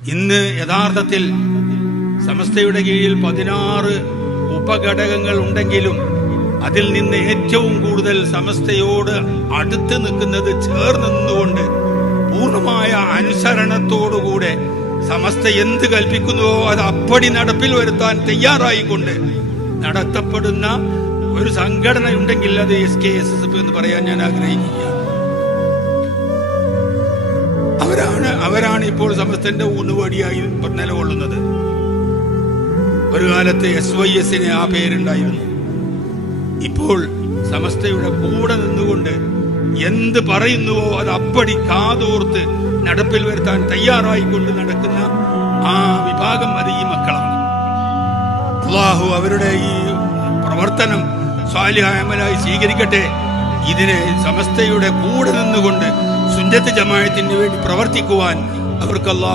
ഇന്ന് യഥാർത്ഥത്തിൽ സമസ്തയുടെ കീഴിൽ പതിനാറ് ഉപഘടകങ്ങൾ ഉണ്ടെങ്കിലും അതിൽ നിന്ന് ഏറ്റവും കൂടുതൽ സമസ്തയോട് അടുത്ത് നിൽക്കുന്നത് ചേർന്ന് നിന്നുകൊണ്ട് പൂർണമായ അനുസരണത്തോടുകൂടെ സമസ്ത എന്ത് കൽപ്പിക്കുന്നുവോ അത് അപ്പടി നടപ്പിൽ വരുത്താൻ തയ്യാറായിക്കൊണ്ട് നടത്തപ്പെടുന്ന ഒരു സംഘടന ഉണ്ടെങ്കിൽ അത് S K S S P എന്ന് പറയാൻ ഞാൻ ആഗ്രഹിക്കുകയാണ്. ഇപ്പോൾ സമസ്തന്റെ ഊന്നുവടിയായി നിലകൊള്ളുന്നത്. ഒരു കാലത്ത് എസ് വൈ എസിന് ആ പേരുണ്ടായിരുന്നു. ഇപ്പോൾ സമസ്തയുടെ കൂടെ നിന്നുകൊണ്ട് എന്ത് പറയുന്നുവോ അത് അപ്പടി കാതോർത്ത് നടപ്പിൽ വരുത്താൻ തയ്യാറായിക്കൊണ്ട് നടക്കുന്ന ആ വിഭാഗം അത് ഈ മക്കളാണ്. അള്ളാഹു അവരുടെ ഈ പ്രവർത്തനം സ്വാലിഹായമലായി സ്വീകരിക്കട്ടെ. ഇതിനെ സമസ്തയുടെ കൂടെ നിന്നുകൊണ്ട് സുന്നത്ത് ജമായത്തിന് വേണ്ടി പ്രവർത്തിക്കുവാൻ അവർക്ക് അള്ളാഹു